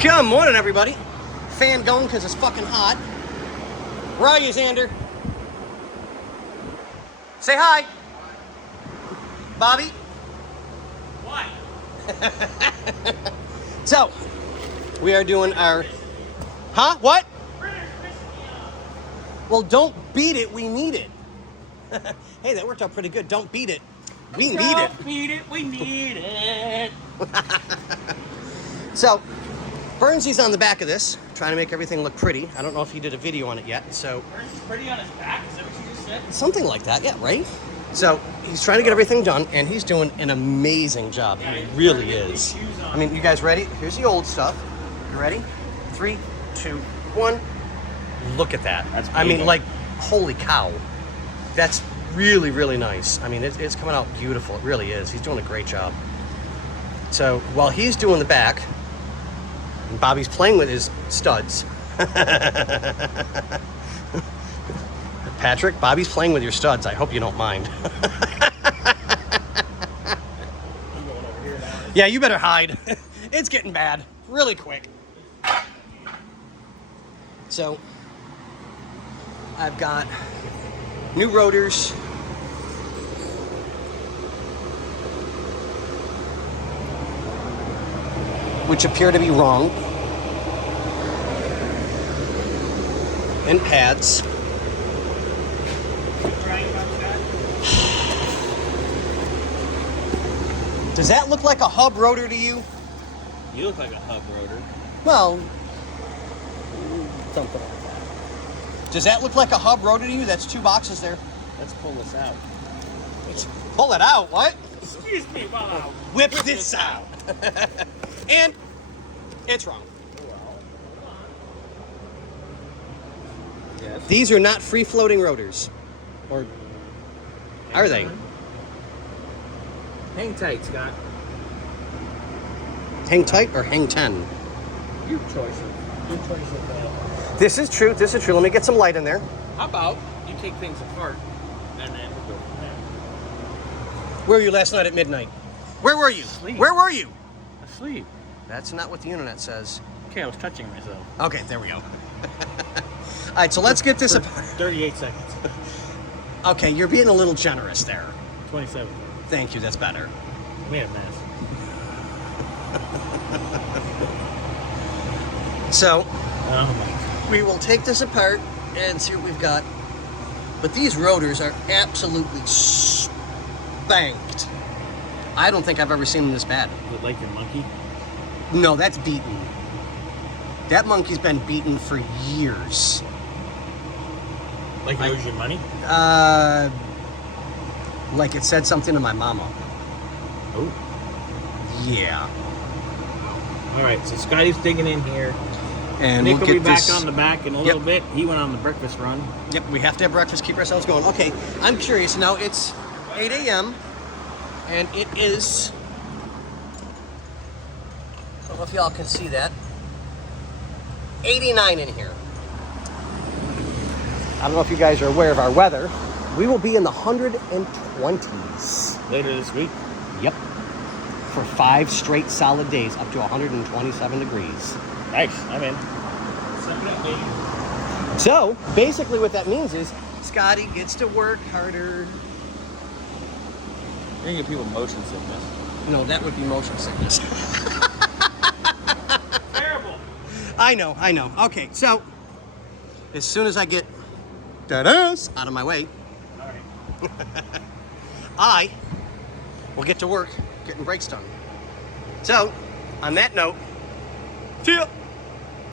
Good morning, everybody. Fan going because it's fucking hot. Where are you, Xander? Say hi. Bobby? What? So, we are doing our... Huh? What? Well, don't beat it. We need it. Hey, that worked out pretty good. Don't beat it. We need it. Don't beat it. We need it. So, Burnsy's on the back of this, trying to make everything look pretty. I don't know if he did a video on it yet, so... Burns pretty on his back? Is that what you just said? Something like that, yeah, right? So, he's trying to get everything done, and he's doing an amazing job. He really is. I mean, you guys ready? Here's the old stuff. You ready? 3, 2, 1. Look at that. That's I mean, big. like, holy cow. That's really, really nice. I mean, it's coming out beautiful. It really is. He's doing a great job. So, while he's doing the back, Bobby's playing with his studs. Patrick, Bobby's playing with your studs. I hope you don't mind. Yeah, you better hide. It's getting bad really quick. So, I've got new rotors. Which appear to be wrong. And pads. Does that look like a hub rotor to you? You look like a hub rotor. Well, something like that. Does that look like a hub rotor to you? That's 2 boxes there. Let's pull this out. Let's pull it out. What? Excuse me, wow. Whip this out. And it's wrong. Yes. These are not free-floating rotors. Or are they? Hang tight, Scott. Hang tight or hang 10? Your choice of that. This is true. This is true. Let me get some light in there. How about you take things apart and then we'll go from there. Where were you last night at midnight? Where were you? Asleep. Where were you? Asleep. That's not what the internet says. Okay, I was touching myself. Okay, there we go. All right, so let's get this apart. 38 seconds. Okay, you're being a little generous there. 27. Thank you, that's better. Made a mess. So, Oh my God. we will take this apart and see what we've got. But these rotors are absolutely spanked. I don't think I've ever seen them this bad. Is it like your monkey? No, that's beaten. That monkey's been beaten for years. Like he owes you money? Like it said something to my mama. Oh. Yeah. All right, so Scotty's digging in here. And Nick we'll will get be back this on the back in a little bit. He went on the breakfast run. Yep, we have to have breakfast, keep ourselves going. Okay, I'm curious. Now it's 8 a.m. and it is... I don't know if y'all can see that. 89 in here. I don't know if you guys are aware of our weather. We will be in the 120s. Later this week. Yep. For 5 straight solid days, up to 127 degrees. Nice, I'm in. So, basically what that means is Scotty gets to work harder. You're gonna give people motion sickness. No, that would be motion sickness. Terrible. I know. Okay, so as soon as I get that ass out of my way, All right. I will get to work getting brakes done. So, on that note, see ya.